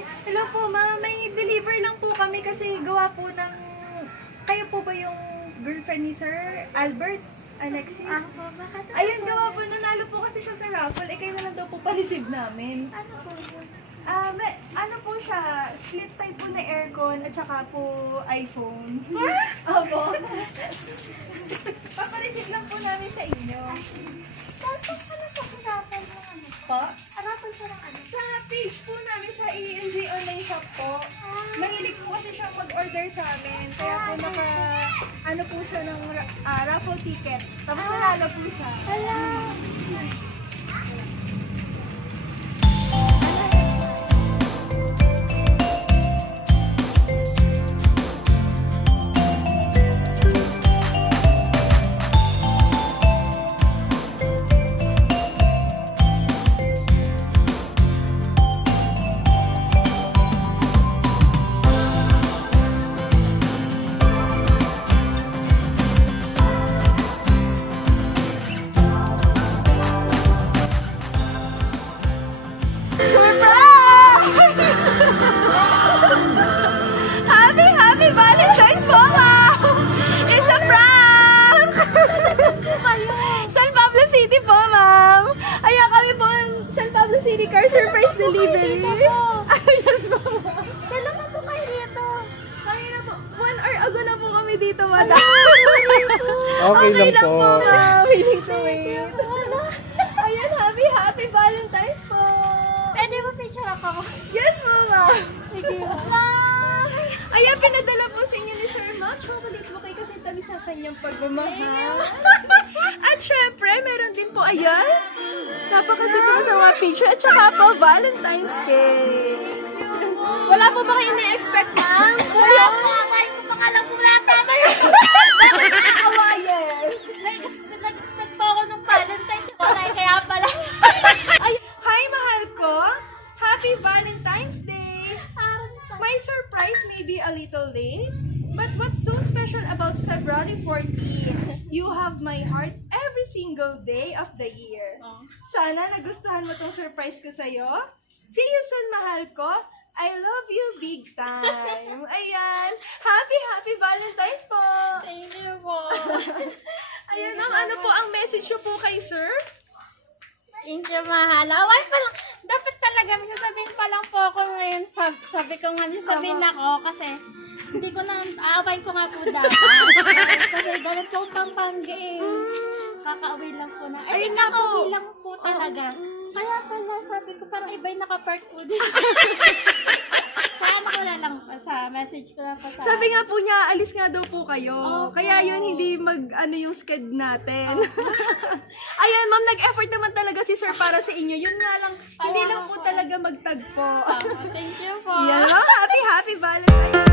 Ay, hello po ma'am, may deliver lang po kami kasi gawa po ng... Kayo po ba yung girlfriend ni Sir Albert? Alexis? Ako po, bakit? Ayun, gawa po, nanalo po kasi siya sa raffle. Eh, kayo na lang daw po pa-receive namin. Ano po yun? Ano po siya, split type po na aircon at saka po iPhone. Opo. Papareceive lang po namin sa inyo. Dapat pala kasi raffle ng ano? Po? Raffle siya ng ano? Sa page po namin sa ENJ online shop po. Mahilig po kasi siya mag-order sa amin. Kaya po ano po siya ng raffle ticket. Tapos nanalo po siya. Hala! Happy Valentine's po, ma'am! It's a prank! San Pablo City po, ma'am! Ayan kami po ng San Pablo City Car Surprise Delivery. Yes po, ma'am. Kailan mo po kayo dito? Kanina po, 1 hour ago na po kami dito, madam. Okay lang po. Ma'am. Willing to wait. Ayan, happy Valentine's po! Pwede mo picture ako? Yes po, ma'am! Sige. Ayan, pinadala po sa inyo ni Sir Ma'am. Chocolate bouquet kasi tabi sa kanyang pagmamahal. At syempre, meron din po, ayan, napakasito na sa mga picture. At saka po, Valentine's cake. Wala po ba kayo ina-expect, ma'am? Wala po, akayin ko pa nga lang kung lahat tama yun. Bakit nakakawayan? Nag-expect po ako ng Valentine's. Wala, kaya pala. Ay, hi, mahal ko. Happy Valentine's Day. My surprise may be a little late, but what's so special about February 14? You have my heart every single day of the year. Sana nagustuhan mo tong surprise ko sa'yo. See you soon, mahal ko. I love you big time. Ayan. Happy Valentine's po. Thank you po. Ayan, ano po ang message nyo po kay sir? Thank you, mahal. Away pa lang. Dapat talaga, may sasabihin pa lang po ako ngayon. Sabi ko nga, sabihin ako kasi hindi ko na, aawain ko nga po dapat. Kasi dapat po pang panggi. Kakauwi lang po na. Ayun na po. Kakauwi lang po talaga. Kaya pala, sabi ko parang iba'y nakapark po dito. Sana ko na lang pa sa message ko lang pa sa... Sabi nga po niya, alis nga daw po kayo. Opo. Kaya yun, hindi yung sked natin. Ayan, ma'am, nag-effort naman talaga si sir para sa inyo. Yun nga lang, hindi lang po talaga magtagpo. Thank you po. Yan, happy Valentine's